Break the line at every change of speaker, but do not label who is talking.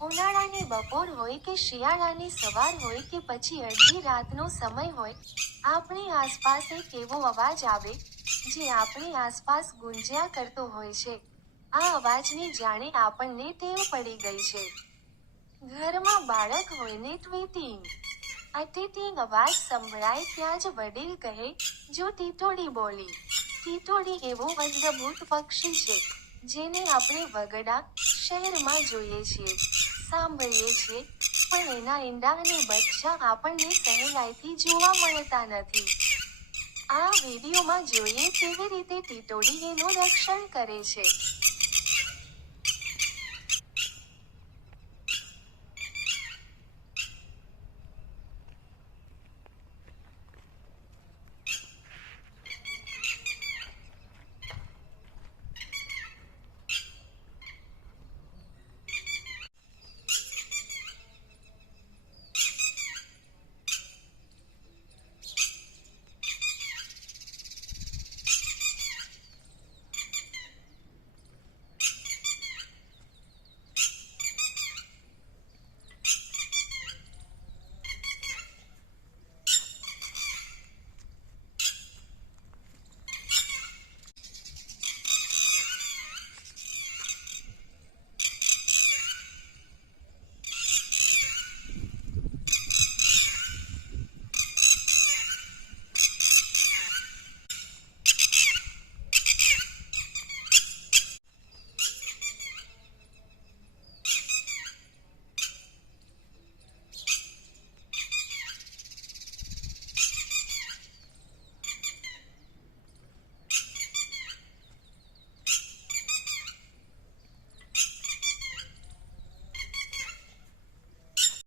ઉનાળાની બપોર હોય કે શિયાળાની સવાર હોય કે પછી અડધી રાતનો સમય હોય, આપણી આસપાસ એક એવો અવાજ આવે જે આપણી આસપાસ ગુંજ્યા કરતો હોય છે. આ અવાજની જાણે આપણને ટેવ પડી ગઈ છે. ઘરમાં બાળક હોય ને ટ્વીટિંગ આ ટીટિંગ અવાજ સંભળાય ત્યાં જ વડીલ કહે, જો ટીટોડી બોલી. ટીટોડી એવો અદ્ભુત પક્ષી છે જેને આપણે વગડા શહેરમાં જોઈએ છીએ. સાંભળીએ છીએ પણ એના ઈંડા અને બચ્ચા આપણને સહેલાઈથી જોવા મળતા નથી. આ વિડીયોમાં જોઈએ કેવી રીતે ટીટોડી એનું રક્ષણ કરે છે.